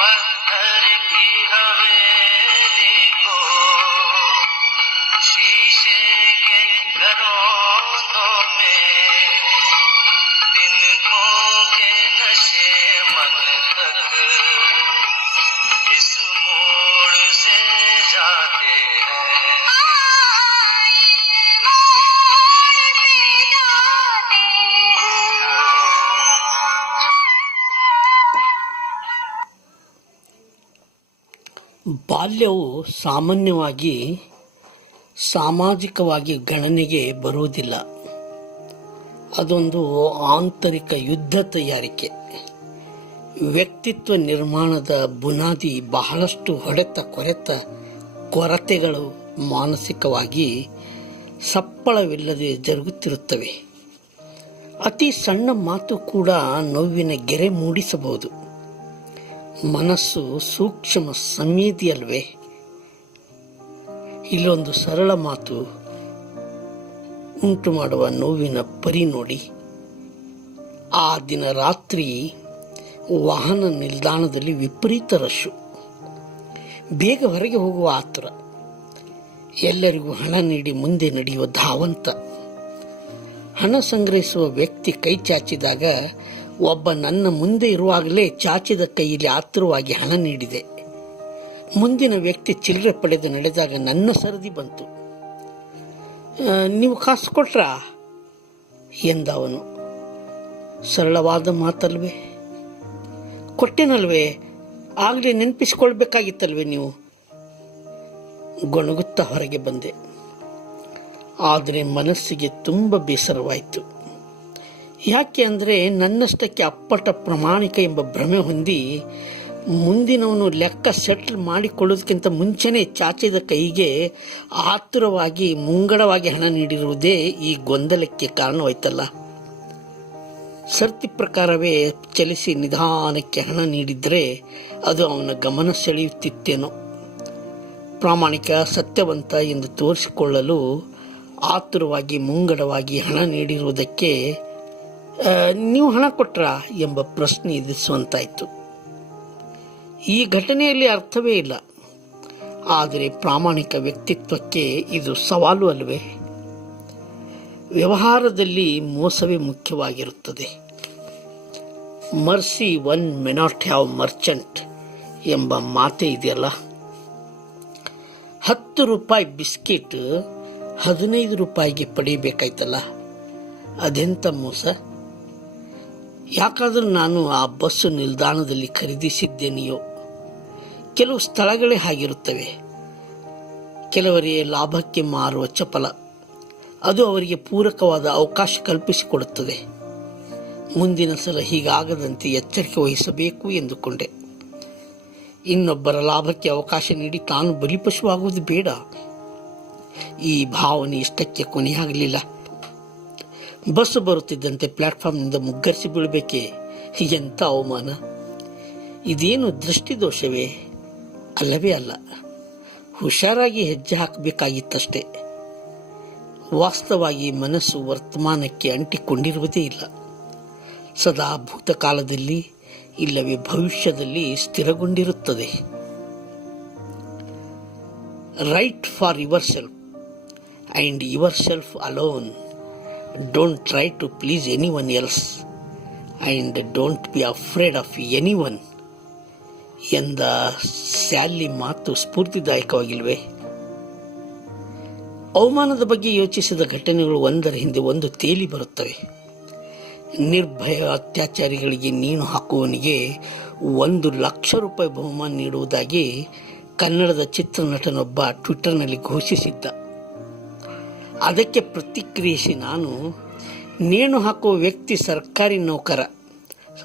पत्थर की हवेली को शीशे के घरों में दिनों के नशे मन तक इस मोड़ से जाते हैं। ಬಾಲ್ಯವು ಸಾಮಾನ್ಯವಾಗಿ ಸಾಮಾಜಿಕವಾಗಿ ಗಣನೆಗೆ ಬರುವುದಿಲ್ಲ. ಅದೊಂದು ಆಂತರಿಕ ಯುದ್ಧ ತಯಾರಿಕೆ. ವ್ಯಕ್ತಿತ್ವ ನಿರ್ಮಾಣದ ಬುನಾದಿ ಬಹಳಷ್ಟು ಕೊರತೆಗಳು ಮಾನಸಿಕವಾಗಿ ಸಪ್ಪಳವಿಲ್ಲದೆ ಜರುಗುತ್ತಿರುತ್ತವೆ. ಅತಿ ಸಣ್ಣ ಮಾತು ಕೂಡ ನೋವಿನ ಗೆರೆ ಮೂಡಿಸಬಹುದು. ಮನಸ್ಸು ಸೂಕ್ಷ್ಮ ಸಂವೇದಿಯಲ್ವೇ? ಇಲ್ಲೊಂದು ಸರಳ ಮಾತು ಉಂಟು ಮಾಡುವ ನೋವಿನ ಪರಿ ನೋಡಿ. ಆ ದಿನ ರಾತ್ರಿ ವಾಹನ ನಿಲ್ದಾಣದಲ್ಲಿ ವಿಪರೀತ ರಶ್ಶು. ಬೇಗ ಹೊರಗೆ ಹೋಗುವ ಆತುರ. ಎಲ್ಲರಿಗೂ ಹಣ ನೀಡಿ ಮುಂದೆ ನಡೆಯುವ ಧಾವಂತ. ಹಣ ಸಂಗ್ರಹಿಸುವ ವ್ಯಕ್ತಿ ಕೈ ಚಾಚಿದಾಗ ಒಬ್ಬ ನನ್ನ ಮುಂದೆ ಇರುವಾಗಲೇ ಚಾಚಿದ ಕೈಯಲ್ಲಿ ಆತುರವಾಗಿ ಹಣ ನೀಡಿದೆ. ಮುಂದಿನ ವ್ಯಕ್ತಿ ಚಿಲ್ಲರೆ ಪಡೆದು ನಡೆದಾಗ ನನ್ನ ಸರದಿ ಬಂತು. ನೀವು ಕಾಸು ಕೊಟ್ರಾ ಎಂದ ಅವನು. ಸರಳವಾದ ಮಾತಲ್ವೇ? ಕೊಟ್ಟೆನಲ್ವೇ, ಆಗಲೇ ನೆನಪಿಸಿಕೊಳ್ಬೇಕಾಗಿತ್ತಲ್ವೇ ನೀವು? ಗೊಣಗುತ್ತಾ ಹೊರಗೆ ಬಂದೆ. ಆದರೆ ಮನಸ್ಸಿಗೆ ತುಂಬ ಬೇಸರವಾಯಿತು. ಯಾಕೆ ಅಂದರೆ ನನ್ನಷ್ಟಕ್ಕೆ ಅಪ್ಪಟ ಪ್ರಾಮಾಣಿಕ ಎಂಬ ಭ್ರಮೆ ಹೊಂದಿ ಮುಂದಿನವನು ಲೆಕ್ಕ ಸೆಟ್ಲ್ ಮಾಡಿಕೊಳ್ಳೋದಕ್ಕಿಂತ ಮುಂಚೆನೇ ಚಾಚಿದ ಕೈಗೆ ಆತುರವಾಗಿ ಮುಂಗಡವಾಗಿ ಹಣ ನೀಡಿರುವುದೇ ಈ ಗೊಂದಲಕ್ಕೆ ಕಾರಣವಾಯ್ತಲ್ಲ. ಸರ್ತಿ ಪ್ರಕಾರವೇ ಚಲಿಸಿ ನಿಧಾನಕ್ಕೆ ಹಣ ನೀಡಿದರೆ ಅದು ಅವನ ಗಮನ ಸೆಳೆಯುತ್ತಿತ್ತೇನೋ. ಪ್ರಾಮಾಣಿಕ ಸತ್ಯವಂತ ಎಂದು ತೋರಿಸಿಕೊಳ್ಳಲು ಆತುರವಾಗಿ ಮುಂಗಡವಾಗಿ ಹಣ ನೀಡಿರುವುದಕ್ಕೆ ನೀವು ಹಣ ಕೊಟ್ರಾ ಎಂಬ ಪ್ರಶ್ನೆ ಎದುರಿಸುವಂತಾಯಿತು. ಈ ಘಟನೆಯಲ್ಲಿ ಅರ್ಥವೇ ಇಲ್ಲ. ಆದರೆ ಪ್ರಾಮಾಣಿಕ ವ್ಯಕ್ತಿತ್ವಕ್ಕೆ ಇದು ಸವಾಲು ಅಲ್ಲವೇ? ವ್ಯವಹಾರದಲ್ಲಿ ಮೋಸವೇ ಮುಖ್ಯವಾಗಿರುತ್ತದೆ. Mercy one may not have Merchant ಎಂಬ ಮಾತೇ ಇದೆಯಲ್ಲ. 10 ರೂಪಾಯಿ ಬಿಸ್ಕಿಟ್ 15 ರೂಪಾಯಿಗೆ ಪಡೆಯಬೇಕಾಯ್ತಲ್ಲ. ಅದೆಂಥ ಮೋಸ! ಯಾಕಾದರೂ ನಾನು ಆ ಬಸ್ಸು ನಿಲ್ದಾಣದಲ್ಲಿ ಖರೀದಿಸಿದ್ದೇನೆಯೋ. ಕೆಲವು ಸ್ಥಳಗಳೇ ಹಾಗಿರುತ್ತವೆ. ಕೆಲವರಿಗೆ ಲಾಭಕ್ಕೆ ಮಾರುವ ಚಪಲ. ಅದು ಅವರಿಗೆ ಪೂರಕವಾದ ಅವಕಾಶ ಕಲ್ಪಿಸಿಕೊಡುತ್ತದೆ. ಮುಂದಿನ ಸಲ ಹೀಗಾಗದಂತೆ ಎಚ್ಚರಿಕೆ ವಹಿಸಬೇಕು ಎಂದುಕೊಂಡೆ. ಇನ್ನೊಬ್ಬರ ಲಾಭಕ್ಕೆ ಅವಕಾಶ ನೀಡಿ ತಾನು ಬಲಿಪಶುವಾಗುವುದು ಬೇಡ. ಈ ಭಾವನೆ ಇಷ್ಟಕ್ಕೆ ಕೊನೆಯಾಗಲಿಲ್ಲ. ಬಸ್ಸು ಬರುತ್ತಿದ್ದಂತೆ ಪ್ಲಾಟ್ಫಾರ್ಮ್ನಿಂದ ಮುಗ್ಗರಿಸಿ ಬೀಳಬೇಕೆ? ಎಂಥ ಅವಮಾನ! ಇದೇನು ದೃಷ್ಟಿದೋಷವೇ? ಅಲ್ಲವೇ ಅಲ್ಲ. ಹುಷಾರಾಗಿ ಹೆಜ್ಜೆ ಹಾಕಬೇಕಾಗಿತ್ತಷ್ಟೇ. ವಾಸ್ತವವಾಗಿ ಮನಸ್ಸು ವರ್ತಮಾನಕ್ಕೆ ಅಂಟಿಕೊಂಡಿರುವುದೇ ಇಲ್ಲ. ಸದಾ ಭೂತಕಾಲದಲ್ಲಿ ಇಲ್ಲವೇ ಭವಿಷ್ಯದಲ್ಲಿ ಸ್ಥಿರಗೊಂಡಿರುತ್ತದೆ. Write for yourself and yourself alone. Don't try to please anyone else and don't be afraid of anyone ಎಂದ ಸ್ಯಾಲಿ ಮಾತು ಸ್ಫೂರ್ತಿದಾಯಕವಾಗಿಲ್ವೇ? ಅವಮಾನದ ಬಗ್ಗೆ ಯೋಚಿಸಿದ ಘಟನೆಗಳು ಒಂದರ ಹಿಂದೆ ಒಂದು ತೇಲಿ ಬರುತ್ತವೆ. ನಿರ್ಭಯ ಅತ್ಯಾಚಾರಿಗಳಿಗೆ ನೇಣು ಹಾಕುವವನಿಗೆ 1,00,000 ರೂಪಾಯಿ ಬಹುಮಾನ ನೀಡುವುದಾಗಿ ಕನ್ನಡದ ಚಿತ್ರನಟನೊಬ್ಬ ಟ್ವಿಟರ್ನಲ್ಲಿ ಘೋಷಿಸಿದ್ದ. ಅದಕ್ಕೆ ಪ್ರತಿಕ್ರಿಯಿಸಿ ನಾನು, ನೇಣು ಹಾಕುವ ವ್ಯಕ್ತಿ ಸರ್ಕಾರಿ ನೌಕರ,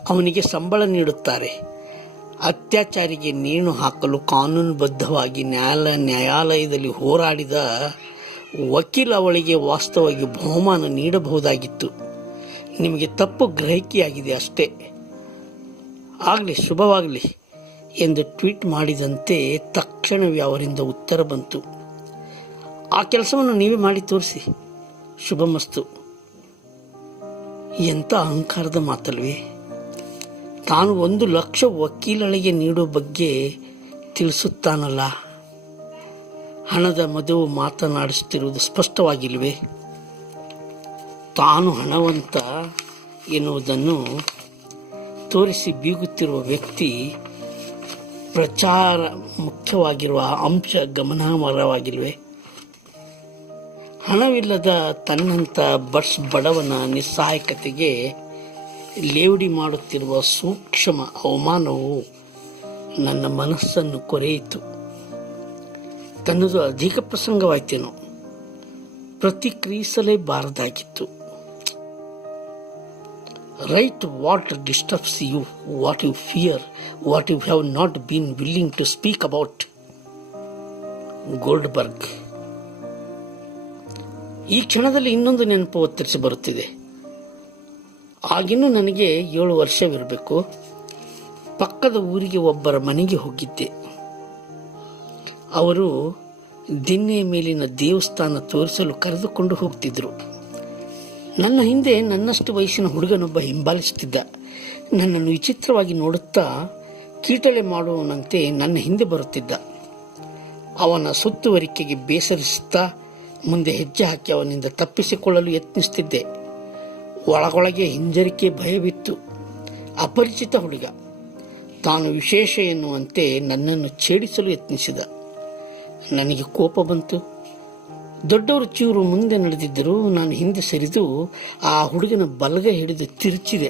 ಅವನಿಗೆ ಸಂಬಳ ನೀಡುತ್ತಾರೆ. ಅತ್ಯಾಚಾರಿಗೆ ನೇಣು ಹಾಕಲು ಕಾನೂನುಬದ್ಧವಾಗಿ ನ್ಯಾಯಾಲಯದಲ್ಲಿ ಹೋರಾಡಿದ ವಕೀಲ ಅವಳಿಗೆ ವಾಸ್ತವವಾಗಿ ಬಹುಮಾನ ನೀಡಬಹುದಾಗಿತ್ತು. ನಿಮಗೆ ತಪ್ಪು ಗ್ರಹಿಕೆಯಾಗಿದೆ ಅಷ್ಟೇ. ಆಗಲಿ, ಶುಭವಾಗಲಿ ಎಂದು ಟ್ವೀಟ್ ಮಾಡಿದಂತೆ ತಕ್ಷಣವೇ ಅವರಿಂದ ಉತ್ತರ ಬಂತು. ಆ ಕೆಲಸವನ್ನು ನೀವೇ ಮಾಡಿ ತೋರಿಸಿ, ಶುಭಮಸ್ತು ಎಂಥ ಅಹಂಕಾರದ ಮಾತಲ್ವೇ. ತಾನು 1,00,000 ವಕೀಲಳಿಗೆ ನೀಡೋ ಬಗ್ಗೆ ತಿಳಿಸುತ್ತಾನಲ್ಲ, ಹಣದ ಮದುವು ಮಾತನಾಡಿಸುತ್ತಿರುವುದು ಸ್ಪಷ್ಟವಾಗಿಲ್ವೇ. ತಾನು ಹಣವಂತ ಎನ್ನುವುದನ್ನು ತೋರಿಸಿ ಬೀಗುತ್ತಿರುವ ವ್ಯಕ್ತಿ ಪ್ರಚಾರ ಮುಖ್ಯವಾಗಿರುವ ಅಂಶ ಗಮನಾರ್ಹವಾಗಿಲ್ವೇ. ಹಣವಿಲ್ಲದ ತನ್ನಂಥ ಬಡವನ ನಿಸ್ಸಹಾಯಕತೆಗೆ ಲೇವಡಿ ಮಾಡುತ್ತಿರುವ ಸೂಕ್ಷ್ಮ ಅವಮಾನವು ನನ್ನ ಮನಸ್ಸನ್ನು ಕೊರೆಯಿತು. ತನ್ನದು ಅಧಿಕ ಪ್ರಸಂಗವಾಯ್ತೇನೋ, ಪ್ರತಿಕ್ರಿಯಿಸಲೇಬಾರದಾಗಿತ್ತು. Write what disturbs you, what you fear, what you have not been willing to speak about. Goldberg. ಈ ಕ್ಷಣದಲ್ಲಿ ಇನ್ನೊಂದು ನೆನಪು ಒತ್ತರಿಸಿ ಬರುತ್ತಿದೆ. ಆಗಿನ್ನೂ ನನಗೆ 7 ವರ್ಷವಿರಬೇಕು. ಪಕ್ಕದ ಊರಿಗೆ ಒಬ್ಬರ ಮನೆಗೆ ಹೋಗಿದ್ದೆ. ಅವರು ದಿನ್ನೆಯ ಮೇಲಿನ ದೇವಸ್ಥಾನ ತೋರಿಸಲು ಕರೆದುಕೊಂಡು ಹೋಗ್ತಿದ್ರು. ನನ್ನ ಹಿಂದೆ ನನ್ನಷ್ಟು ವಯಸ್ಸಿನ ಹುಡುಗನೊಬ್ಬ ಹಿಂಬಾಲಿಸುತ್ತಿದ್ದ. ನನ್ನನ್ನು ವಿಚಿತ್ರವಾಗಿ ನೋಡುತ್ತಾ ಕೀಟಳೆ ಮಾಡುವವನಂತೆ ನನ್ನ ಹಿಂದೆ ಬರುತ್ತಿದ್ದ. ಅವನ ಸುತ್ತುವರಿಕೆಗೆ ಬೇಸರಿಸುತ್ತಾ ಮುಂದೆ ಹೆಜ್ಜೆ ಹಾಕಿ ಅವನಿಂದ ತಪ್ಪಿಸಿಕೊಳ್ಳಲು ಯತ್ನಿಸುತ್ತಿದ್ದೆ. ಒಳಗೊಳಗೆ ಹಿಂಜರಿಕೆ, ಭಯವಿತ್ತು. ಅಪರಿಚಿತ ಹುಡುಗ ತಾನು ವಿಶೇಷ ಎನ್ನುವಂತೆ ನನ್ನನ್ನು ಛೇಡಿಸಲು ಯತ್ನಿಸಿದ. ನನಗೆ ಕೋಪ ಬಂತು. ದೊಡ್ಡವರು ಚೂರು ಮುಂದೆ ನಡೆದಿದ್ದರೂ ನಾನು ಹಿಂದೆ ಸರಿದು ಆ ಹುಡುಗನ ಬಲಗೈ ಹಿಡಿದು ತಿರುಚಿದೆ.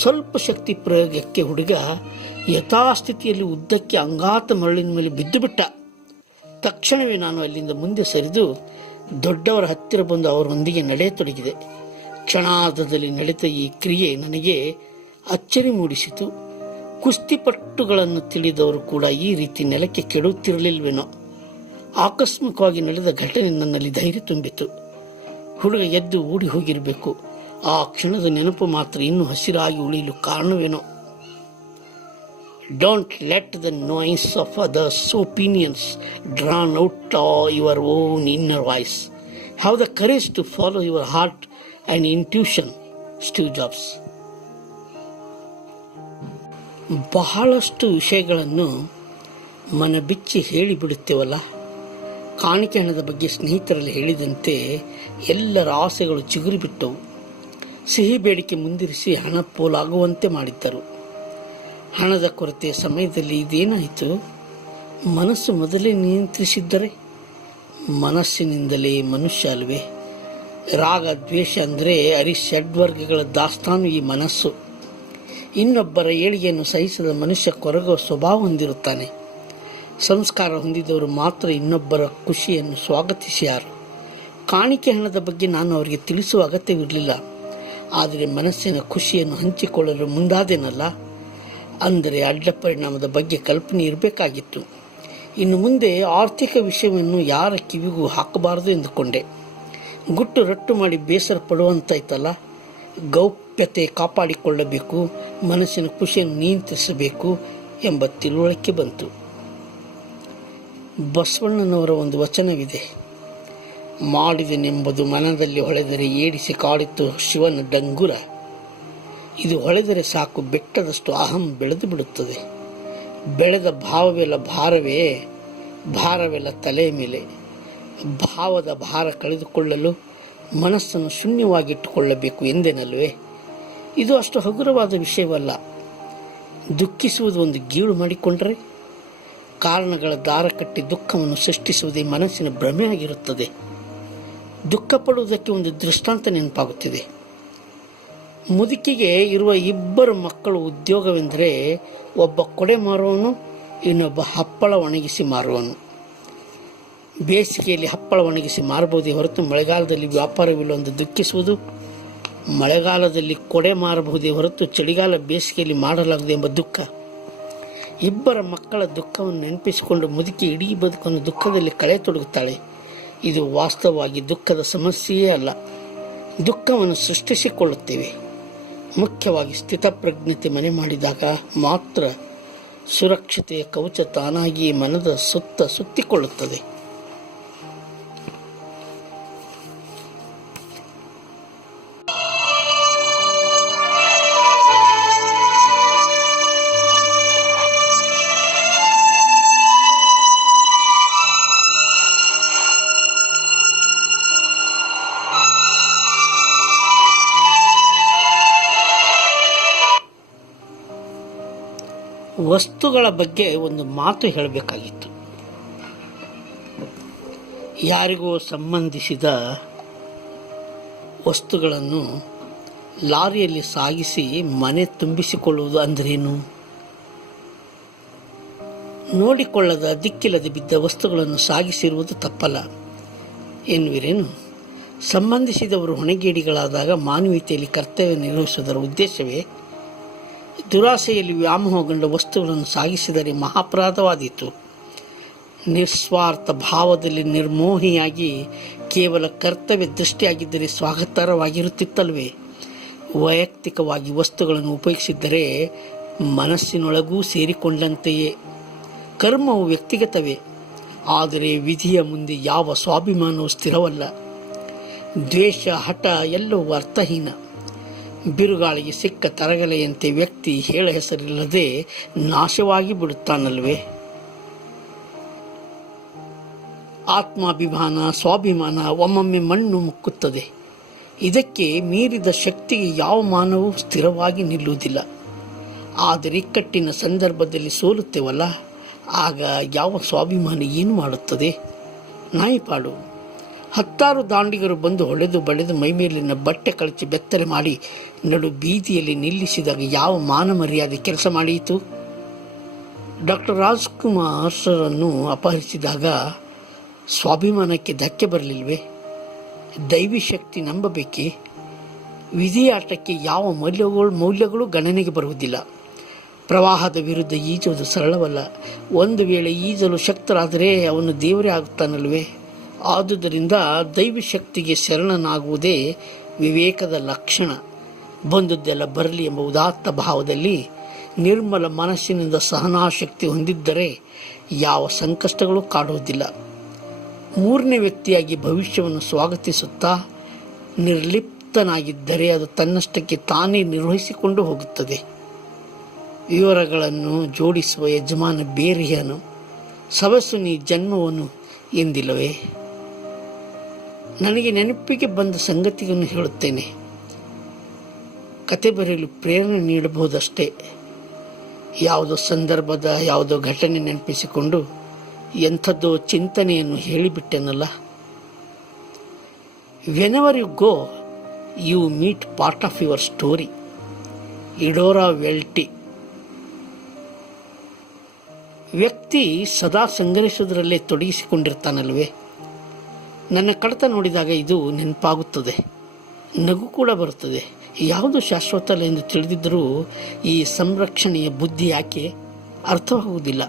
ಸ್ವಲ್ಪ ಶಕ್ತಿ ಪ್ರಯೋಗಕ್ಕೆ ಹುಡುಗ ಯಥಾಸ್ಥಿತಿಯಲ್ಲಿ ಉದ್ದಕ್ಕೆ ಅಂಗಾತ ಮರಳಿನ ಮೇಲೆ ಬಿದ್ದು ಬಿಟ್ಟ. ತಕ್ಷಣವೇ ನಾನು ಅಲ್ಲಿಂದ ಮುಂದೆ ಸರಿದು ದೊಡ್ಡವರ ಹತ್ತಿರ ಬಂದು ಅವರೊಂದಿಗೆ ನಡೆಯತೊಡಗಿದೆ. ಕ್ಷಣಾರ್ಧದಲ್ಲಿ ನಡೆದ ಈ ಕ್ರಿಯೆ ನನಗೆ ಅಚ್ಚರಿ ಮೂಡಿಸಿತು. ಕುಸ್ತಿಪಟ್ಟುಗಳನ್ನು ತಿಳಿದವರು ಕೂಡ ಈ ರೀತಿ ನೆಲಕ್ಕೆ ಕೆಡುತ್ತಿರಲಿಲ್ವೇನೋ. ಆಕಸ್ಮಿಕವಾಗಿ ನಡೆದ ಘಟನೆ ನನ್ನಲ್ಲಿ ಧೈರ್ಯ ತುಂಬಿತು. ಹುಡುಗ ಎದ್ದು ಓಡಿ ಹೋಗಿರಬೇಕು. ಆ ಕ್ಷಣದ ನೆನಪು ಮಾತ್ರ ಇನ್ನೂ ಹಸಿರಾಗಿ ಉಳಿಯಲು ಕಾರಣವೇನೋ. Don't let the noise of others' opinions drown out your own inner voice. Have the courage to follow your heart and intuition. Steve Jobs. ಬಹಳಷ್ಟು ವಿಷಯಗಳನ್ನು ಮನಬಿಚ್ಚಿ ಹೇಳಿಬಿಡುತ್ತೇವಲ್ಲ. ಕಾಣಿಕೆ ಹಣದ ಬಗ್ಗೆ ಸ್ನೇಹಿತರಲ್ಲಿ ಹೇಳಿದಂತೆ ಎಲ್ಲರ ಆಸೆಗಳು ಚಿಗುರಿಬಿಟ್ಟವು. ಸಿಹಿ ಬೇಡಿಕೆ ಮುಂದಿರಿಸಿ ಹಣ ಪೋಲಾಗುವಂತೆ ಮಾಡಿದ್ದರು. ಹಣದ ಕೊರತೆಯ ಸಮಯದಲ್ಲಿ ಇದೇನಾಯಿತು? ಮನಸ್ಸು ಮೊದಲೇ ನಿಯಂತ್ರಿಸಿದ್ದರೆ? ಮನಸ್ಸಿನಿಂದಲೇ ಮನುಷ್ಯ ಅಲ್ವೇ? ರಾಗ ದ್ವೇಷ ಅಂದರೆ ಅರಿಷಡ್ವರ್ಗಗಳ ದಾಸ್ತಾನು ಈ ಮನಸ್ಸು. ಇನ್ನೊಬ್ಬರ ಏಳಿಗೆಯನ್ನು ಸಹಿಸದ ಮನುಷ್ಯ ಕೊರಗುವ ಸ್ವಭಾವ ಹೊಂದಿರುತ್ತಾನೆ. ಸಂಸ್ಕಾರ ಹೊಂದಿದವರು ಮಾತ್ರ ಇನ್ನೊಬ್ಬರ ಖುಷಿಯನ್ನು ಸ್ವಾಗತಿಸಿಯಾರು. ಕಾಣಿಕೆ ಹಣದ ಬಗ್ಗೆ ನಾನು ಅವರಿಗೆ ತಿಳಿಸುವ ಅಗತ್ಯವಿರಲಿಲ್ಲ. ಆದರೆ ಮನಸ್ಸಿನ ಖುಷಿಯನ್ನು ಹಂಚಿಕೊಳ್ಳಲು ಮುಂದಾದೆನಲ್ಲ. ಅಂದರೆ ಅಡ್ಡ ಪರಿಣಾಮದ ಬಗ್ಗೆ ಕಲ್ಪನೆ ಇರಬೇಕಾಗಿತ್ತು. ಇನ್ನು ಮುಂದೆ ಆರ್ಥಿಕ ವಿಷಯವನ್ನು ಯಾರ ಕಿವಿಗೂ ಹಾಕಬಾರದು ಎಂದುಕೊಂಡೆ. ಗುಟ್ಟು ರಟ್ಟು ಮಾಡಿ ಬೇಸರ ಪಡುವಂತಾಯ್ತಲ್ಲ. ಗೌಪ್ಯತೆ ಕಾಪಾಡಿಕೊಳ್ಳಬೇಕು, ಮನಸ್ಸಿನ ಖುಷಿಯನ್ನು ನಿಯಂತ್ರಿಸಬೇಕು ಎಂಬ ತಿಳುವಳಿಕೆ ಬಂತು. ಬಸವಣ್ಣನವರ ಒಂದು ವಚನವಿದೆ. ಮಾಡಿದನೆಂಬುದು ಮನದಲ್ಲಿ ಹೊಳೆದರೆ ಏಡಿಸಿ ಕಾಡಿತು ಶಿವನ ಡಂಗುರ. ಇದು ಹೊಳೆದರೆ ಸಾಕು, ಬೆಟ್ಟದಷ್ಟು ಅಹಂ ಬೆಳೆದು ಬಿಡುತ್ತದೆ. ಬೆಳೆದ ಭಾವವೆಲ್ಲ ಭಾರವೇ, ಭಾರವೆಲ್ಲ ತಲೆಯ ಮೇಲೆ. ಭಾವದ ಭಾರ ಕಳೆದುಕೊಳ್ಳಲು ಮನಸ್ಸನ್ನು ಶೂನ್ಯವಾಗಿಟ್ಟುಕೊಳ್ಳಬೇಕು ಎಂದೇನಲ್ವೇ. ಇದು ಅಷ್ಟು ಹಗುರವಾದ ವಿಷಯವಲ್ಲ. ದುಃಖಿಸುವುದು ಒಂದು ಗೀಳು ಮಾಡಿಕೊಂಡರೆ ಕಾರಣಗಳ ದಾರ ಕಟ್ಟಿ ದುಃಖವನ್ನು ಸೃಷ್ಟಿಸುವುದೇ ಮನಸ್ಸಿನ ಭ್ರಮೆಯಾಗಿರುತ್ತದೆ. ದುಃಖ ಪಡುವುದಕ್ಕೆ ಒಂದು ದೃಷ್ಟಾಂತ ನೆನಪಾಗುತ್ತಿದೆ. ಮುದುಕಿಗೆ ಇರುವ 2 ಮಕ್ಕಳು ಉದ್ಯೋಗವೆಂದರೆ ಒಬ್ಬ ಕೊಡೆ ಮಾರುವವನು, ಇನ್ನೊಬ್ಬ ಹಪ್ಪಳ ಒಣಗಿಸಿ ಮಾರುವವನು. ಬೇಸಿಗೆಯಲ್ಲಿ ಹಪ್ಪಳ ಒಣಗಿಸಿ ಮಾರಬಹುದೇ ಹೊರತು ಮಳೆಗಾಲದಲ್ಲಿ ವ್ಯಾಪಾರವಿಲ್ಲ ಎಂದು ದುಃಖಿಸುವುದು, ಮಳೆಗಾಲದಲ್ಲಿ ಕೊಡೆ ಮಾರಬಹುದೇ ಹೊರತು ಚಳಿಗಾಲ ಬೇಸಿಗೆಯಲ್ಲಿ ಮಾಡಲಾಗದು ಎಂಬ ದುಃಖ. 2 ಮಕ್ಕಳ ದುಃಖವನ್ನು ನೆನಪಿಸಿಕೊಂಡು ಮುದುಕಿ ಇಡೀ ಬದುಕನ್ನು ದುಃಖದಲ್ಲಿ ಕಳೆಯತೊಡಗುತ್ತಾಳೆ. ಇದು ವಾಸ್ತವವಾಗಿ ದುಃಖದ ಸಮಸ್ಯೆಯೇ ಅಲ್ಲ, ದುಃಖವನ್ನು ಸೃಷ್ಟಿಸಿಕೊಳ್ಳುತ್ತೇವೆ. ಮುಖ್ಯವಾಗಿ ಸ್ಥಿತಪ್ರಜ್ಞತೆ ಮನೆ ಮಾಡಿದಾಗ ಮಾತ್ರ ಸುರಕ್ಷತೆಯ ಕವಚ ತಾನಾಗಿಯೇ ಮನದ ಸುತ್ತ ಸುತ್ತಿಕೊಳ್ಳುತ್ತದೆ. ವಸ್ತುಗಳ ಬಗ್ಗೆ ಒಂದು ಮಾತು ಹೇಳಬೇಕಾಗಿತ್ತು. ಯಾರಿಗೋ ಸಂಬಂಧಿಸಿದ ವಸ್ತುಗಳನ್ನು ಲಾರಿಯಲ್ಲಿ ಸಾಗಿಸಿ ಮನೆ ತುಂಬಿಸಿಕೊಳ್ಳುವುದು ಅಂದ್ರೇನು? ನೋಡಿಕೊಳ್ಳದ ದಿಕ್ಕಿಲ್ಲದೆ ಬಿದ್ದ ವಸ್ತುಗಳನ್ನು ಸಾಗಿಸಿರುವುದು ತಪ್ಪಲ್ಲ ಎನ್ನುವಿರೇನು? ಸಂಬಂಧಿಸಿದವರು ಹೊಣೆಗೇಡಿಗಳಾದಾಗ ಮಾನವೀಯತೆಯಲ್ಲಿ ಕರ್ತವ್ಯ ನಿರ್ವಹಿಸುವುದರ ಉದ್ದೇಶವೇ? ದುರಾಸೆಯಲ್ಲಿ ವ್ಯಾಮೋಹಗೊಂಡ ವಸ್ತುಗಳನ್ನು ಸಾಗಿಸಿದರೆ ಮಹಾಪರಾಧವಾದೀತು. ನಿಸ್ವಾರ್ಥ ಭಾವದಲ್ಲಿ ನಿರ್ಮೋಹಿಯಾಗಿ ಕೇವಲ ಕರ್ತವ್ಯ ದೃಷ್ಟಿಯಾಗಿದ್ದರೆ ಸ್ವಾಗತಾರ್ಹವಾಗಿರುತ್ತಿತ್ತಲ್ವೇ? ವೈಯಕ್ತಿಕವಾಗಿ ವಸ್ತುಗಳನ್ನು ಉಪಯೋಗಿಸಿದ್ದರೆ ಮನಸ್ಸಿನೊಳಗೂ ಸೇರಿಕೊಂಡಂತೆಯೇ. ಕರ್ಮವು ವ್ಯಕ್ತಿಗತವೇ, ಆದರೆ ವಿಧಿಯ ಮುಂದೆ ಯಾವ ಸ್ವಾಭಿಮಾನವೂ ಸ್ಥಿರವಲ್ಲ. ದ್ವೇಷ, ಹಠ ಎಲ್ಲವೂ ಅರ್ಥಹೀನ. ಬಿರುಗಾಳಿಗೆ ಸಿಕ್ಕ ತರಗಲೆಯಂತೆ ವ್ಯಕ್ತಿ ಹೇಳ ಹೆಸರಿಲ್ಲದೆ ನಾಶವಾಗಿ ಬಿಡುತ್ತಾನಲ್ವೇ? ಆತ್ಮಾಭಿಮಾನ, ಸ್ವಾಭಿಮಾನ ಒಮ್ಮೊಮ್ಮೆ ಮಣ್ಣು ಮುಕ್ಕುತ್ತದೆ. ಇದಕ್ಕೆ ಮೀರಿದ ಶಕ್ತಿಗೆ ಯಾವ ಮಾನವೂ ಸ್ಥಿರವಾಗಿ ನಿಲ್ಲುವುದಿಲ್ಲ. ಆದರೆ ಇಕ್ಕಟ್ಟಿನ ಸಂದರ್ಭದಲ್ಲಿ ಸೋಲುತ್ತೇವಲ್ಲ, ಆಗ ಯಾವ ಸ್ವಾಭಿಮಾನ ಏನು ಮಾಡುತ್ತದೆ? ನಾಯಿಪಾಡು. 10 ದಾಂಡಿಗರು ಬಂದು ಹೊಳೆದು ಬಳೆದು ಮೈಮೇಲಿನ ಬಟ್ಟೆ ಕಳಚಿ ಬೆತ್ತಲೆ ಮಾಡಿ ನಡು ಬೀದಿಯಲ್ಲಿ ನಿಲ್ಲಿಸಿದಾಗ ಯಾವ ಮಾನ ಮರ್ಯಾದೆ ಕೆಲಸ ಮಾಡಿಯಿತು? ಡಾಕ್ಟರ್ ರಾಜ್ಕುಮಾರ್ ಸರ್ರನ್ನು ಅಪಹರಿಸಿದಾಗ ಸ್ವಾಭಿಮಾನಕ್ಕೆ ಧಕ್ಕೆ ಬರಲಿಲ್ವೇ? ದೈವಿ ಶಕ್ತಿ ನಂಬಬೇಕೇ? ವಿಧಿಯಾಟಕ್ಕೆ ಯಾವ ಮೌಲ್ಯಗಳು ಗಣನೆಗೆ ಬರುವುದಿಲ್ಲ. ಪ್ರವಾಹದ ವಿರುದ್ಧ ಈಜುವುದು ಸರಳವಲ್ಲ. ಒಂದು ವೇಳೆ ಈಜಲು ಶಕ್ತರಾದರೆ ಅವನು ದೇವರೇ ಆಗುತ್ತಾನಲ್ವೇ? ಆದುದರಿಂದ ದೈವಿ ಶಕ್ತಿಗೆ ಶರಣನಾಗುವುದೇ ವಿವೇಕದ ಲಕ್ಷಣ. ಬಂದುದೆಲ್ಲ ಬರಲಿ ಎಂಬ ಉದಾತ್ತ ಭಾವದಲ್ಲಿ ನಿರ್ಮಲ ಮನಸ್ಸಿನಿಂದ ಸಹನಾಶಕ್ತಿ ಹೊಂದಿದ್ದರೆ ಯಾವ ಸಂಕಷ್ಟಗಳು ಕಾಡುವುದಿಲ್ಲ. ಮೂರನೇ ವ್ಯಕ್ತಿಯಾಗಿ ಭವಿಷ್ಯವನ್ನು ಸ್ವಾಗತಿಸುತ್ತಾ ನಿರ್ಲಿಪ್ತನಾಗಿದ್ದರೆ ಅದು ತನ್ನಷ್ಟಕ್ಕೆ ತಾನೇ ನಿರ್ವಹಿಸಿಕೊಂಡು ಹೋಗುತ್ತದೆ. ವಿವರಗಳನ್ನು ಜೋಡಿಸುವ ಯಜಮಾನ ಬೇರೆಯನು, ಸವಸು ನೀ ಜನ್ಮವನು ಎಂದಿಲ್ಲವೇ? ನನಗೆ ನೆನಪಿಗೆ ಬಂದ ಸಂಗತಿಯನ್ನು ಹೇಳುತ್ತೇನೆ. ಕತೆ ಬರೆಯಲು ಪ್ರೇರಣೆ ನೀಡಬಹುದಷ್ಟೇ. ಯಾವುದೋ ಸಂದರ್ಭದ ಯಾವುದೋ ಘಟನೆ ನೆನಪಿಸಿಕೊಂಡು ಎಂಥದ್ದೋ ಚಿಂತನೆಯನ್ನು ಹೇಳಿಬಿಟ್ಟೆನಲ್ಲ. Whenever you go, you meet part of your story. Eudora Welty. ವ್ಯಕ್ತಿ ಸದಾ ಸಂಗ್ರಹಿಸುವುದರಲ್ಲೇ ತೊಡಗಿಸಿಕೊಂಡಿರ್ತಾನಲ್ವೇ? ನನ್ನ ಕಡತ ನೋಡಿದಾಗ ಇದು ನೆನಪಾಗುತ್ತದೆ. ನಗು ಕೂಡ ಬರುತ್ತದೆ. ಯಾವುದು ಶಾಶ್ವತ ಅಲ್ಲ ಎಂದು ತಿಳಿದಿದ್ದರೂ ಈ ಸಂರಕ್ಷಣೆಯ ಬುದ್ಧಿ ಯಾಕೆ ಅರ್ಥವಾಗುವುದಿಲ್ಲ.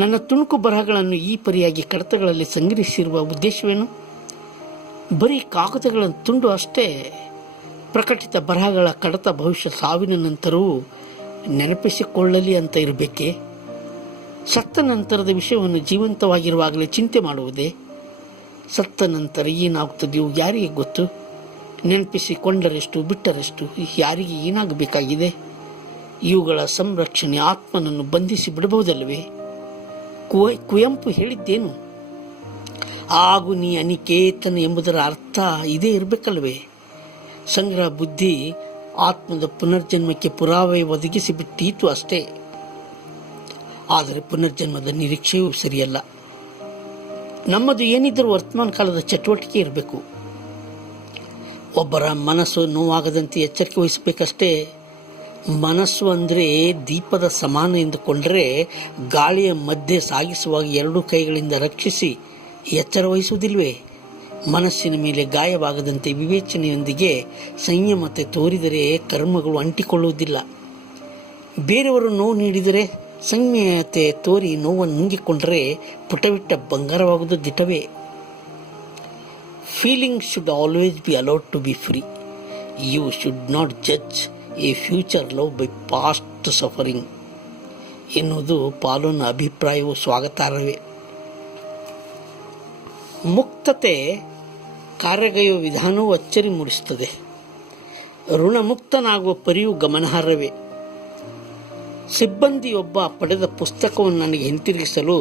ನನ್ನ ತುಣುಕು ಬರಹಗಳನ್ನು ಈ ಪರಿಯಾಗಿ ಕಡತಗಳಲ್ಲಿ ಸಂಗ್ರಹಿಸಿರುವ ಉದ್ದೇಶವೇನು? ಬರೀ ಕಾಗದಗಳ ತುಂಡು ಅಷ್ಟೇ. ಪ್ರಕಟಿತ ಬರಹಗಳ ಕಡತ ಭವಿಷ್ಯ ಸಾವಿನ ನಂತರವೂ ನೆನಪಿಸಿಕೊಳ್ಳಲಿ ಅಂತ ಇರಬೇಕೇ? ಸತ್ತ ನಂತರದ ವಿಷಯವನ್ನು ಜೀವಂತವಾಗಿರುವಾಗಲೇ ಚಿಂತೆ ಮಾಡುವುದೇ? ಸತ್ತ ನಂತರ ಏನಾಗುತ್ತದೆಯೋ ಯಾರಿಗೆ ಗೊತ್ತು? ನೆನಪಿಸಿಕೊಂಡರೆಷ್ಟು, ಬಿಟ್ಟರೆಷ್ಟು, ಯಾರಿಗೆ ಏನಾಗಬೇಕಾಗಿದೆ? ಇವುಗಳ ಸಂರಕ್ಷಣೆ ಆತ್ಮನನ್ನು ಬಂಧಿಸಿ ಬಿಡಬಹುದಲ್ಲವೇ? ಕುವೆಂಪು ಹೇಳಿದ್ದೇನು? ಆಗು ನೀ ಅನಿಕೇತನ ಎಂಬುದರ ಅರ್ಥ ಇದೇ ಇರಬೇಕಲ್ವೇ? ಸಂಗ್ರಹ ಬುದ್ಧಿ ಆತ್ಮದ ಪುನರ್ಜನ್ಮಕ್ಕೆ ಪುರಾವೆ ಒದಗಿಸಿಬಿಟ್ಟೀತು ಅಷ್ಟೇ. ಆದರೆ ಪುನರ್ಜನ್ಮದ ನಿರೀಕ್ಷೆಯೂ ಸರಿಯಲ್ಲ. ನಮ್ಮದು ಏನಿದ್ದರೂ ವರ್ತಮಾನ ಕಾಲದ ಚಟುವಟಿಕೆ ಇರಬೇಕು. ಒಬ್ಬರ ಮನಸ್ಸು ನೋವಾಗದಂತೆ ಎಚ್ಚರಿಕೆ ವಹಿಸಬೇಕಷ್ಟೇ. ಮನಸ್ಸು ಅಂದರೆ ದೀಪದ ಸಮಾನ ಎಂದುಕೊಂಡರೆ ಗಾಳಿಯ ಮಧ್ಯೆ ಸಾಗಿಸುವಾಗ 2 ಕೈಗಳಿಂದ ರಕ್ಷಿಸಿ ಎಚ್ಚರ ವಹಿಸುವುದಿಲ್ವೇ? ಮನಸ್ಸಿನ ಮೇಲೆ ಗಾಯವಾಗದಂತೆ ವಿವೇಚನೆಯೊಂದಿಗೆ ಸಂಯಮತೆ ತೋರಿದರೆ ಕರ್ಮಗಳು ಅಂಟಿಕೊಳ್ಳುವುದಿಲ್ಲ. ಬೇರೆಯವರು ನೋವು ನೀಡಿದರೆ ಸಂಯಮತೆ ತೋರಿ ನೋವನ್ನು ನುಂಗಿಕೊಂಡರೆ ಪುಟವಿಟ್ಟ ಬಂಗಾರವಾಗುವುದು ದಿಟವೇ. Feeling should always be allowed to be free. You should not judge a future love by past suffering ಎನ್ನುವುದು ಪಾಲೋನ ಅಭಿಪ್ರಾಯವು ಸ್ವಾಗತಾರ್ಹವೇ. ಮುಕ್ತತೆ ಕಾರ್ಯಗೈಯುವ ವಿಧಾನವೂ ಅಚ್ಚರಿ ಮೂಡಿಸುತ್ತದೆ. ಋಣಮುಕ್ತನಾಗುವ ಪರಿಯೂ ಗಮನಾರ್ಹವೇ. ಸಿಬ್ಬಂದಿಯೊಬ್ಬ ಪಡೆದ ಪುಸ್ತಕವನ್ನು ನನಗೆ ಹಿಂತಿರುಗಿಸಲು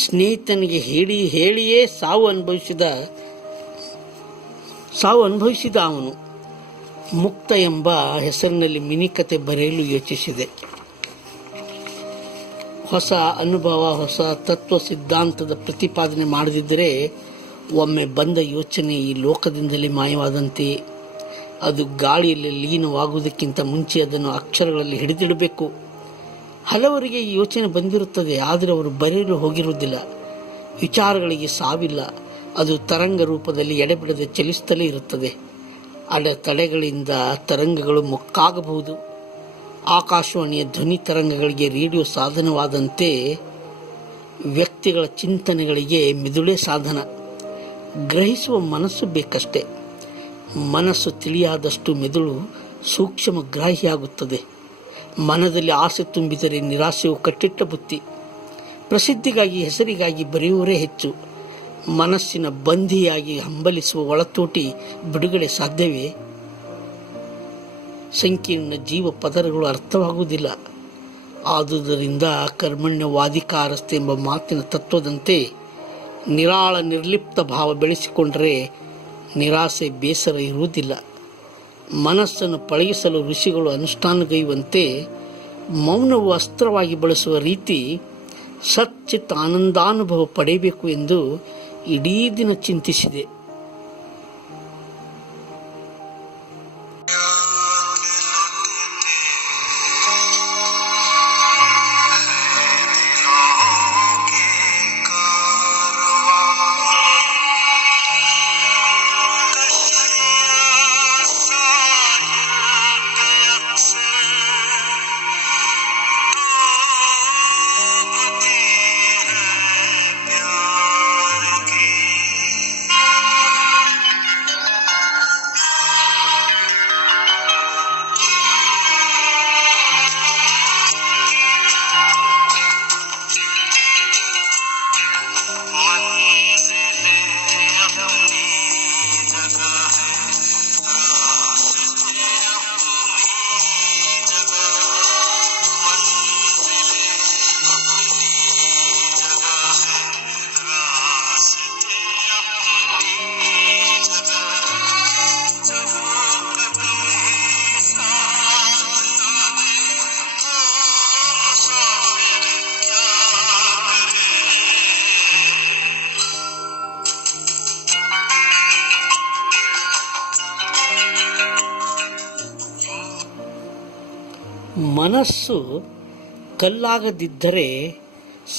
ಸ್ನೇಹಿತನಿಗೆ ಹೇಳಿಯೇ ಸಾವು ಅನುಭವಿಸಿದ ಅವನು ಮುಕ್ತ ಎಂಬ ಹೆಸರಿನಲ್ಲಿ ಮಿನಿ ಕತೆ ಬರೆಯಲು ಯೋಚಿಸಿದೆ. ಹೊಸ ಅನುಭವ, ಹೊಸ ತತ್ವ ಸಿದ್ಧಾಂತದ ಪ್ರತಿಪಾದನೆ ಮಾಡದಿದ್ದರೆ ಒಮ್ಮೆ ಬಂದ ಯೋಚನೆ ಈ ಲೋಕದಿಂದಲೇ ಮಾಯವಾದಂತೆ. ಅದು ಗಾಳಿಯಲ್ಲಿ ಲೀನವಾಗುವುದಕ್ಕಿಂತ ಮುಂಚೆ ಅದನ್ನು ಅಕ್ಷರಗಳಲ್ಲಿ ಹಿಡಿದಿಡಬೇಕು. ಹಲವರಿಗೆ ಈ ಯೋಚನೆ ಬಂದಿರುತ್ತದೆ, ಆದರೆ ಅವರು ಬರೆಯಲು ಹೋಗಿರುವುದಿಲ್ಲ. ವಿಚಾರಗಳಿಗೆ ಸಾವಿಲ್ಲ, ಅದು ತರಂಗ ರೂಪದಲ್ಲಿ ಎಡೆಬಿಡದೆ ಚಲಿಸುತ್ತಲೇ ಇರುತ್ತದೆ. ಅಡೆತಡೆಗಳಿಂದ ತರಂಗಗಳು ಮೊಕ್ಕಾಗಬಹುದು. ಆಕಾಶವಾಣಿಯ ಧ್ವನಿ ತರಂಗಗಳಿಗೆ ರೇಡಿಯೋ ಸಾಧನವಾದಂತೆ ವ್ಯಕ್ತಿಗಳ ಚಿಂತನೆಗಳಿಗೆ ಮಿದುಳೇ ಸಾಧನ. ಗ್ರಹಿಸುವ ಮನಸ್ಸು ಬೇಕಷ್ಟೆ. ಮನಸ್ಸು ತಿಳಿಯಾದಷ್ಟು ಮೆದುಳು ಸೂಕ್ಷ್ಮಗ್ರಾಹಿಯಾಗುತ್ತದೆ. ಮನದಲ್ಲಿ ಆಸೆ ತುಂಬಿದರೆ ನಿರಾಸೆಯು ಕಟ್ಟಿಟ್ಟ ಬುತ್ತಿ. ಪ್ರಸಿದ್ಧಿಗಾಗಿ, ಹೆಸರಿಗಾಗಿ ಬರೆಯುವವರೇ ಹೆಚ್ಚು. ಮನಸ್ಸಿನ ಬಂಧಿಯಾಗಿ ಹಂಬಲಿಸುವ ಒಳತೋಟಿ ಬಿಡುಗಡೆ ಸಾಧ್ಯವೇ? ಸಂಕೀರ್ಣ ಜೀವ ಪದರಗಳು ಅರ್ಥವಾಗುವುದಿಲ್ಲ. ಆದುದರಿಂದ ಕರ್ಮಣ್ಯವಾಧಿಕಾರಸ್ತೆ ಎಂಬ ಮಾತಿನ ತತ್ವದಂತೆ ನಿರಾಳ ನಿರ್ಲಿಪ್ತ ಭಾವ ಬೆಳೆಸಿಕೊಂಡರೆ ನಿರಾಸೆ, ಬೇಸರ ಇರುವುದಿಲ್ಲ. ಮನಸ್ಸನ್ನು ಪಳಗಿಸಲು ಋಷಿಗಳು ಅನುಷ್ಠಾನಗೈಯುವಂತೆ ಮೌನವು ಅಸ್ತ್ರವಾಗಿ ಬಳಸುವ ರೀತಿ ಸಚ್ಚಿತ್ ಆನಂದಾನುಭವ ಪಡೆಯಬೇಕು ಎಂದು ಇಡೀ ದಿನ ಚಿಂತಿಸಿದೆ. ಮನಸ್ಸು ಕಲ್ಲಾಗದಿದ್ದರೆ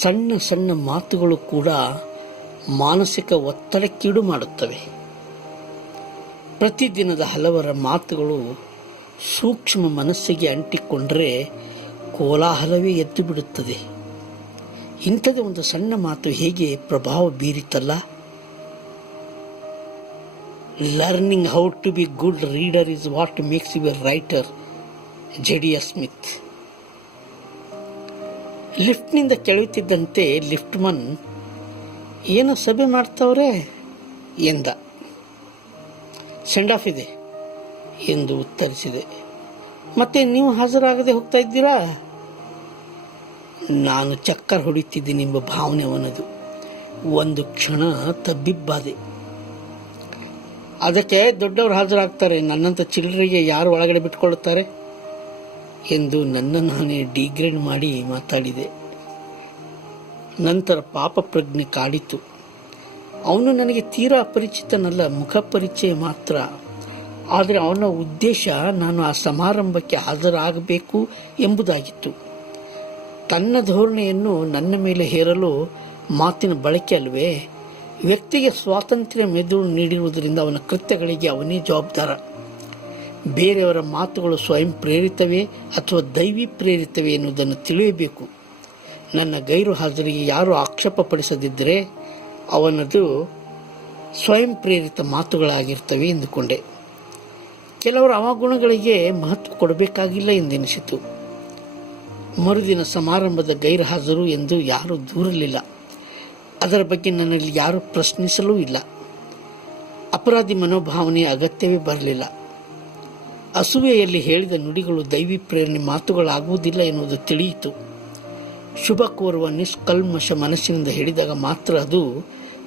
ಸಣ್ಣ ಸಣ್ಣ ಮಾತುಗಳು ಕೂಡ ಮಾನಸಿಕ ಒತ್ತಡಕ್ಕೀಡು ಮಾಡುತ್ತವೆ. ಪ್ರತಿದಿನದ ಹಲವರ ಮಾತುಗಳು ಸೂಕ್ಷ್ಮ ಮನಸ್ಸಿಗೆ ಅಂಟಿಕೊಂಡರೆ ಕೋಲಾಹಲವೇ ಎದ್ದು ಬಿಡುತ್ತದೆ. ಇಂಥದೇ ಒಂದು ಸಣ್ಣ ಮಾತು ಹೇಗೆ ಪ್ರಭಾವ ಬೀರಿತಲ್ಲ. Learning how to be good reader is what makes you a writer. JDS. Smith. ಲಿಫ್ಟ್ನಿಂದ ಕೆಳುತ್ತಿದ್ದಂತೆ ಲಿಫ್ಟ್ಮನ್ ಏನೋ ಸಭೆ ಮಾಡ್ತವ್ರೆ ಎಂದ. ಸೆಂಡ್ ಆಫ್ ಇದೆ ಎಂದು ಉತ್ತರಿಸಿದೆ. ಮತ್ತೆ ನೀವು ಹಾಜರಾಗದೆ ಹೋಗ್ತಾ ಇದ್ದೀರಾ? ನಾನು ಚಕ್ಕರ್ ಹೊಡಿತಿದ್ದೀನಿ ಎಂಬ ಭಾವನೆ ಅವನದು. ಒಂದು ಕ್ಷಣ ತಬ್ಬಿಬ್ಬಾದೆ. ಅದಕ್ಕೆ ದೊಡ್ಡವರು ಹಾಜರಾಗ್ತಾರೆ, ನನ್ನಂಥ ಚಿಲ್ಲರಿಗೆ ಯಾರು ಒಳಗಡೆ ಬಿಟ್ಕೊಳ್ಳುತ್ತಾರೆ ಎಂದು ನನ್ನ ನಾನೇ ಡಿಗ್ರೇಡ್ ಮಾಡಿ ಮಾತಾಡಿದೆ. ನಂತರ ಪಾಪ ಪ್ರಜ್ಞೆ ಕಾಡಿತು. ಅವನು ನನಗೆ ತೀರಾ ಅಪರಿಚಿತನಲ್ಲ, ಮುಖ ಪರಿಚಯ ಮಾತ್ರ. ಆದರೆ ಅವನ ಉದ್ದೇಶ ನಾನು ಆ ಸಮಾರಂಭಕ್ಕೆ ಹಾಜರಾಗಬೇಕು ಎಂಬುದಾಗಿತ್ತು. ತನ್ನ ಧೋರಣೆಯನ್ನು ನನ್ನ ಮೇಲೆ ಹೇರಲು ಮಾತಿನ ಬಳಕೆ ಅಲ್ವೇ? ವ್ಯಕ್ತಿಗೆ ಸ್ವಾತಂತ್ರ್ಯ ಮೆದುಳು ನೀಡಿರುವುದರಿಂದ ಅವನ ಕೃತ್ಯಗಳಿಗೆ ಅವನೇ ಜವಾಬ್ದಾರ. ಬೇರೆಯವರ ಮಾತುಗಳು ಸ್ವಯಂ ಪ್ರೇರಿತವೇ ಅಥವಾ ದೈವಿ ಪ್ರೇರಿತವೇ ಎನ್ನುವುದನ್ನು ತಿಳಿಯಬೇಕು. ನನ್ನ ಗೈರು ಹಾಜರಿಗೆ ಯಾರು ಆಕ್ಷೇಪ ಪಡಿಸದಿದ್ದರೆ ಅವನದು ಸ್ವಯಂ ಪ್ರೇರಿತ ಮಾತುಗಳಾಗಿರ್ತವೆ ಎಂದುಕೊಂಡೆ. ಕೆಲವರ ಅವಗುಣಗಳಿಗೆ ಮಹತ್ವ ಕೊಡಬೇಕಾಗಿಲ್ಲ ಎಂದೆನಿಸಿತು. ಮರುದಿನ ಸಮಾರಂಭದ ಗೈರು ಹಾಜರು ಎಂದು ಯಾರೂ ದೂರಲಿಲ್ಲ. ಅದರ ಬಗ್ಗೆ ನನ್ನಲ್ಲಿ ಯಾರೂ ಪ್ರಶ್ನಿಸಲೂ ಇಲ್ಲ. ಅಪರಾಧಿ ಮನೋಭಾವನೆಯ ಅಗತ್ಯವೇ ಬರಲಿಲ್ಲ. ಅಸೂಯೆಯಲ್ಲಿ ಹೇಳಿದ ನುಡಿಗಳು ದೈವಿ ಪ್ರೇರಣೆ ಮಾತುಗಳಾಗುವುದಿಲ್ಲ ಎನ್ನುವುದು ತಿಳಿಯಿತು. ಶುಭ ಕೋರುವ ನಿಷ್ಕಲ್ಮಶ ಮನಸ್ಸಿನಿಂದ ಹೇಳಿದಾಗ ಮಾತ್ರ ಅದು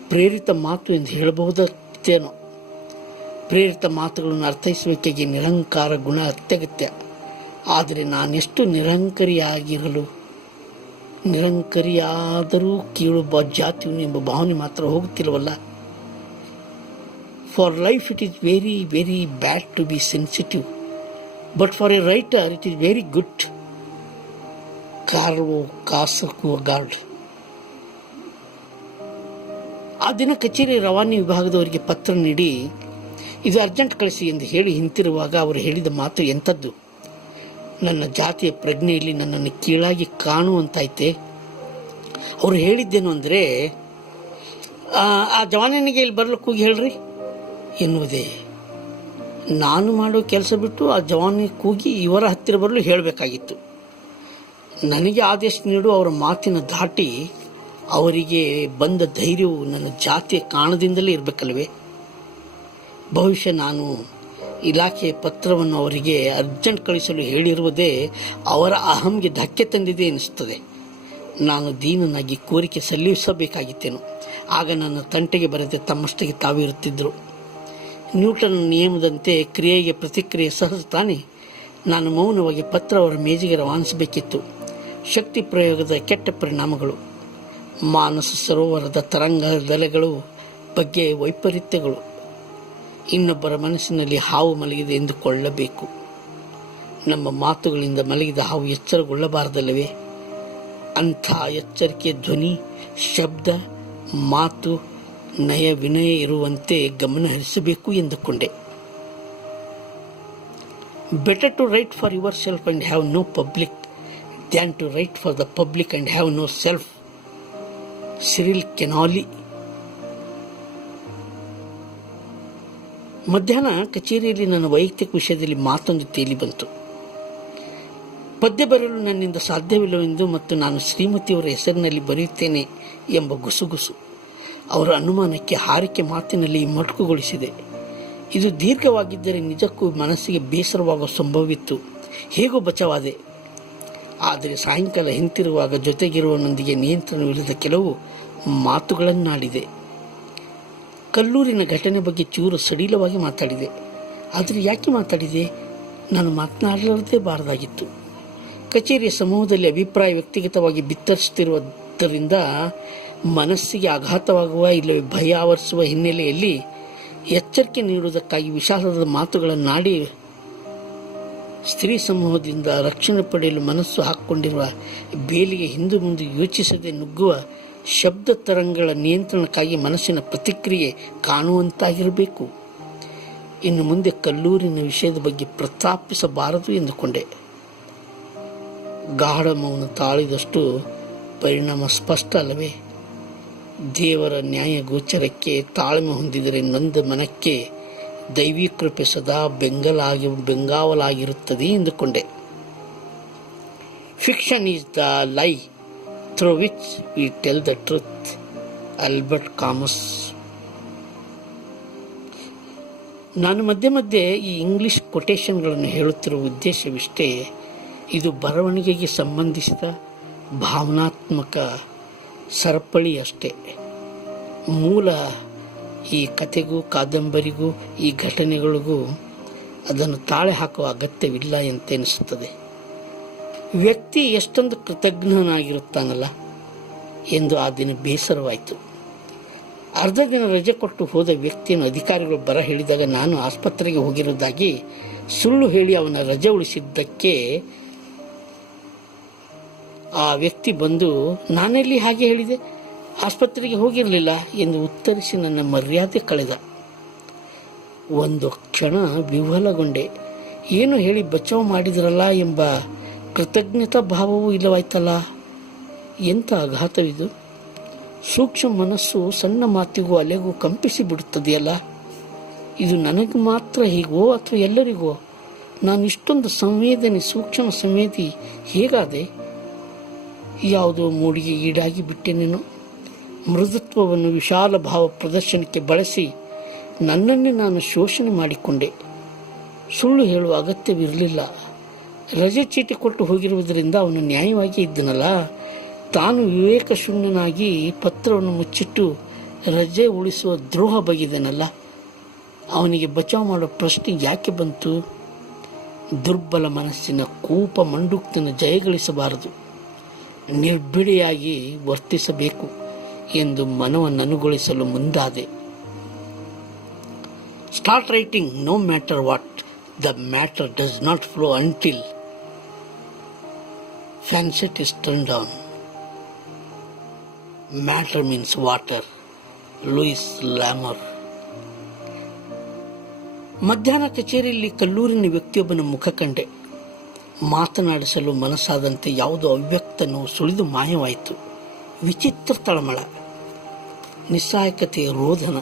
ಪ್ರೇರಿತ ಮಾತು ಎಂದು ಹೇಳಬಹುದೇನೋ. ಪ್ರೇರಿತ ಮಾತುಗಳನ್ನು ಅರ್ಥೈಸುವಿಕೆಗೆ ನಿರಂಕಾರ ಗುಣ ಅತ್ಯಗತ್ಯ. ಆದರೆ ನಾನೆಷ್ಟು ನಿರಂಕರಿಯಾಗಿರಲು ನಿರಂಕರಿಯಾದರೂ ಕೀಳು ಜಾತಿಯವನು ಎಂಬ ಭಾವನೆ ಮಾತ್ರ ಹೋಗುತ್ತಿಲ್ಲವಲ್ಲ. For life it is very very bad to be sensitive, but for a writer it is very good. ಕಾರ್ವೋ ಕಾಸಕುವ ಗಾರ್ಡ್. ಆ ದಿನ ಕಚೇರಿ ರವಾನೆ ವಿಭಾಗದವರಿಗೆ ಪತ್ರ ನೀಡಿ ಇದು ಅರ್ಜೆಂಟ್ ಕಳಿಸಿ ಎಂದು ಹೇಳಿ ಹಿಂತಿರುವಾಗ ಅವರು ಹೇಳಿದ ಮಾತು ಎಂಥದ್ದು. ನನ್ನ ಜಾತಿಯ ಪ್ರಜ್ಞೆಯಲ್ಲಿ ನನ್ನನ್ನು ಕೀಳಾಗಿ ಕಾಣುವಂತಾಯ್ತೆ. ಅವರು ಹೇಳಿದ್ದೇನು ಅಂದರೆ, ಆ ಜವಾನನಿಗೆ ಇಲ್ಲಿ ಬರ್ಲಿಕ್ಕೆ ಹೋಗಿ ಹೇಳ್ರಿ ಎನ್ನುವುದೇ. ನಾನು ಮಾಡೋ ಕೆಲಸ ಬಿಟ್ಟು ಆ ಜವಾನಿಗೆ ಕೂಗಿ ಇವರ ಹತ್ತಿರ ಬರಲು ಹೇಳಬೇಕಾಗಿತ್ತು. ನನಗೆ ಆದೇಶ ನೀಡು ಅವರ ಮಾತಿನ ಧಾಟಿ, ಅವರಿಗೆ ಬಂದ ಧೈರ್ಯವು ನನ್ನ ಜಾತಿಯ ಕಾರಣದಿಂದಲೇ ಇರಬೇಕಲ್ವೇ. ಬಹುಶಃ ನಾನು ಇಲಾಖೆಯ ಪತ್ರವನ್ನು ಅವರಿಗೆ ಅರ್ಜೆಂಟ್ ಕಳಿಸಲು ಹೇಳಿರುವುದೇ ಅವರ ಅಹಂಗೆ ಧಕ್ಕೆ ತಂದಿದೆ ಎನಿಸುತ್ತದೆ. ನಾನು ದೀನನಾಗಿ ಕೋರಿಕೆ ಸಲ್ಲಿಸಬೇಕಾಗಿತ್ತೇನು. ಆಗ ನನ್ನ ತಂಟೆಗೆ ಬರದೆ ತಮ್ಮಷ್ಟಿಗೆ ತಾವಿರುತ್ತಿದ್ದರು. ನ್ಯೂಟನ್ ನಿಯಮದಂತೆ ಕ್ರಿಯೆಗೆ ಪ್ರತಿಕ್ರಿಯೆ ಸಹಜ ತಾನೇ. ನಾನು ಮೌನವಾಗಿ ಪತ್ರ ಅವರ ಮೇಜಿಗೆ ರವಾನಿಸಬೇಕಿತ್ತು. ಶಕ್ತಿ ಪ್ರಯೋಗದ ಕೆಟ್ಟ ಪರಿಣಾಮಗಳು, ಮಾನಸ ಸರೋವರದ ತರಂಗದಲೆಗಳು ಬಗ್ಗೆ ವೈಪರೀತ್ಯಗಳು, ಇನ್ನೊಬ್ಬರ ಮನಸ್ಸಿನಲ್ಲಿ ಹಾವು ಮಲಗಿದೆ ಎಂದುಕೊಳ್ಳಬೇಕು. ನಮ್ಮ ಮಾತುಗಳಿಂದ ಮಲಗಿದ ಹಾವು ಎಚ್ಚರಗೊಳ್ಳಬಾರದಲ್ಲವೇ. ಅಂಥ ಎಚ್ಚರಿಕೆ ಧ್ವನಿ, ಶಬ್ದ, ಮಾತು, ನಯ ವಿನಯ ಇರುವಂತೆ ಗಮನ ಹರಿಸಬೇಕು ಎಂದುಕೊಂಡೆ. Better to write for yourself and have no public than to write for the public and have no self. Cyril Connolly. ಮಧ್ಯಾಹ್ನ ಕಚೇರಿಯಲ್ಲಿ ನನ್ನ ವೈಯಕ್ತಿಕ ವಿಷಯದಲ್ಲಿ ಮಾತೊಂದು ತೇಲಿ ಬಂತು. ಪದ್ಯ ಬರೆಯಲು ನನ್ನಿಂದ ಸಾಧ್ಯವಿಲ್ಲವೆಂದು ಮತ್ತು ನಾನು ಶ್ರೀಮತಿಯವರ ಹೆಸರಿನಲ್ಲಿ ಬರೆಯುತ್ತೇನೆ ಎಂಬ ಗುಸುಗುಸು ಅವರ ಅನುಮಾನಕ್ಕೆ ಹಾರಿಕೆ ಮಾತಿನಲ್ಲಿ ಮೊಟಕುಗೊಳಿಸಿದೆ. ಇದು ದೀರ್ಘವಾಗಿದ್ದರೆ ನಿಜಕ್ಕೂ ಮನಸ್ಸಿಗೆ ಬೇಸರವಾಗುವ ಸಂಭವವಿತ್ತು. ಹೇಗೋ ಬಚಾವಾದೆ. ಆದರೆ ಸಾಯಂಕಾಲ ಹಿಂತಿರುವಾಗ ಜೊತೆಗಿರುವವನೊಂದಿಗೆ ನಿಯಂತ್ರಣವಿಲ್ಲದ ಕೆಲವು ಮಾತುಗಳನ್ನಾಡಿದೆ. ಕಲ್ಲೂರಿನ ಘಟನೆ ಬಗ್ಗೆ ಚೂರು ಸಡಿಲವಾಗಿ ಮಾತಾಡಿದೆ. ಆದರೆ ಯಾಕೆ ಮಾತಾಡಿದೆ? ನಾನು ಮಾತನಾಡಲಾರದೇ ಬಾರದಾಗಿತ್ತು. ಕಚೇರಿಯ ಸಮೂಹದಲ್ಲಿ ಅಭಿಪ್ರಾಯ ವ್ಯಕ್ತಿಗತವಾಗಿ ಬಿತ್ತರಿಸುತ್ತಿರುವುದರಿಂದ ಮನಸ್ಸಿಗೆ ಆಘಾತವಾಗುವ ಇಲ್ಲವೇ ಭಯ ಆವರಿಸುವ ಹಿನ್ನೆಲೆಯಲ್ಲಿ ಎಚ್ಚರಿಕೆ ನೀಡುವುದಕ್ಕಾಗಿ ವಿಷಾದದ ಮಾತುಗಳನ್ನಾಡಿ ಸ್ತ್ರೀ ಸಮೂಹದಿಂದ ರಕ್ಷಣೆ ಪಡೆಯಲು ಮನಸ್ಸು ಹಾಕಿಕೊಂಡಿರುವ ಬೇಲಿಗೆ ಹಿಂದು ಮುಂದೆ ಯೋಚಿಸದೆ ನುಗ್ಗುವ ಶಬ್ದ ತರಂಗಗಳ ನಿಯಂತ್ರಣಕ್ಕಾಗಿ ಮನಸ್ಸಿನ ಪ್ರತಿಕ್ರಿಯೆ ಕಾಣುವಂತಾಗಿರಬೇಕು. ಇನ್ನು ಮುಂದೆ ಕಲ್ಲೂರಿನ ವಿಷಯದ ಬಗ್ಗೆ ಪ್ರಸ್ತಾಪಿಸಬಾರದು ಎಂದುಕೊಂಡೆ. ಗಾಢ ಮೌನ ತಾಳಿದಷ್ಟು ಪರಿಣಾಮ ಸ್ಪಷ್ಟ ಅಲ್ಲವೇ? ದೇವರ ನ್ಯಾಯ ಗೋಚರಕ್ಕೆ ತಾಳ್ಮೆ ಹೊಂದಿದರೆ ನೊಂದ ಮನಕ್ಕೆ ದೈವಿ ಕೃಪೆ ಸದಾ ಬೆಂಗಾವಲಾಗಿರುತ್ತದೆ ಎಂದುಕೊಂಡೆ. Fiction is the lie through which we tell the truth. Albert Camus. ನಾನು ಮಧ್ಯೆ ಮಧ್ಯೆ ಈ ಇಂಗ್ಲಿಷ್ ಕೊಟೇಶನ್ಗಳನ್ನು ಹೇಳುತ್ತಿರುವ ಉದ್ದೇಶವಿಷ್ಟೇ. ಇದು ಬರವಣಿಗೆಗೆ ಸಂಬಂಧಿಸಿದ ಭಾವನಾತ್ಮಕ ಸರಪಳಿಯಷ್ಟೇ. ಮೂಲ ಈ ಕಥೆಗೂ ಕಾದಂಬರಿಗೂ ಈ ಘಟನೆಗಳಿಗೂ ಅದನ್ನು ತಾಳೆ ಹಾಕುವ ಅಗತ್ಯವಿಲ್ಲ ಎಂತೆನಿಸುತ್ತದೆ. ವ್ಯಕ್ತಿ ಎಷ್ಟೊಂದು ಕೃತಜ್ಞನಾಗಿರುತ್ತಾನಲ್ಲ ಎಂದು ಆ ದಿನ ಬೇಸರವಾಯಿತು. ಅರ್ಧ ದಿನ ರಜೆ ಕೊಟ್ಟು ಹೋದ ವ್ಯಕ್ತಿಯನ್ನು ಅಧಿಕಾರಿಗಳು ಬರ ಹೇಳಿದಾಗ ನಾನು ಆಸ್ಪತ್ರೆಗೆ ಹೋಗಿರುವುದಾಗಿ ಸುಳ್ಳು ಹೇಳಿ ಅವನ ರಜೆ ಉಳಿಸಿದ್ದಕ್ಕೆ ಆ ವ್ಯಕ್ತಿ ಬಂದು, ನಾನೆಲ್ಲಿ ಹಾಗೆ ಹೇಳಿದೆ, ಆಸ್ಪತ್ರೆಗೆ ಹೋಗಿರಲಿಲ್ಲ ಎಂದು ಉತ್ತರಿಸಿ ನನ್ನ ಮರ್ಯಾದೆ ಕಳೆದ. ಒಂದು ಕ್ಷಣ ವಿಹ್ವಲಗೊಂಡೆ. ಏನು ಹೇಳಿ ಬಚಾವ್ ಮಾಡಿದ್ರಲ್ಲ ಎಂಬ ಕೃತಜ್ಞತಾ ಭಾವವೂ ಇಲ್ಲವಾಯ್ತಲ್ಲ. ಎಂಥ ಆಘಾತವಿದು! ಸೂಕ್ಷ್ಮ ಮನಸ್ಸು ಸಣ್ಣ ಮಾತಿಗೂ ಅಲೆಗೂ ಕಂಪಿಸಿ ಬಿಡುತ್ತದೆಯಲ್ಲ. ಇದು ನನಗೆ ಮಾತ್ರ ಹೀಗೋ ಅಥವಾ ಎಲ್ಲರಿಗೋ? ನಾನು ಇಷ್ಟೊಂದು ಸಂವೇದನೆ, ಸೂಕ್ಷ್ಮ ಸಂವೇದಿ ಹೇಗಾದೆ? ಯಾವುದೋ ಮೂಡಿಗೆ ಈಡಾಗಿ ಬಿಟ್ಟೆನೇನೋ. ಮೃದುತ್ವವನ್ನು ವಿಶಾಲ ಭಾವ ಪ್ರದರ್ಶನಕ್ಕೆ ಬಳಸಿ ನನ್ನನ್ನೇ ನಾನು ಶೋಷಣೆ ಮಾಡಿಕೊಂಡೆ. ಸುಳ್ಳು ಹೇಳುವ ಅಗತ್ಯವಿರಲಿಲ್ಲ. ರಜೆ ಚೀಟಿ ಕೊಟ್ಟು ಹೋಗಿರುವುದರಿಂದ ಅವನು ನ್ಯಾಯವಾಗಿ ಇದ್ದನಲ್ಲ. ತಾನು ವಿವೇಕ ಶೂನ್ಯನಾಗಿ ಪತ್ರವನ್ನು ಮುಚ್ಚಿಟ್ಟು ರಜೆ ಉಳಿಸುವ ದ್ರೋಹ ಬಗೆದನಲ್ಲ. ಅವನಿಗೆ ಬಚಾವ್ ಮಾಡೋ ಪ್ರಶ್ನೆ ಯಾಕೆ ಬಂತು? ದುರ್ಬಲ ಮನಸ್ಸಿನ ಕೂಪ ಮಂಡುಕ್ತಿನ ಜಯಗಳಿಸಬಾರದು. ನಿರ್ಭಿಡೆಯಾಗಿ ವರ್ತಿಸಬೇಕು ಎಂದು ಮನವನ್ನನುಗೊಳಿಸಲು ಮುಂದಾದೆ. Start writing no matter what. The matter does not flow until faucet is turned on. Matter means water. Louis L'Amour. ಮಧ್ಯಾಹ್ನ ಕಚೇರಿಯಲ್ಲಿ ಕಲ್ಲೂರಿನ ವ್ಯಕ್ತಿಯೊಬ್ಬನ ಮುಖ ಕಂಡೆ. ಮಾತನಾಡಿಸಲು ಮನಸ್ಸಾದಂತೆ ಯಾವುದೋ ಅವ್ಯಕ್ತ ನೋವು ಸುಳಿದು ಮಾಯವಾಯಿತು. ವಿಚಿತ್ರ ತಳಮಳ, ನಿಸ್ಸಹಾಯಕತೆಯ ರೋಧನ.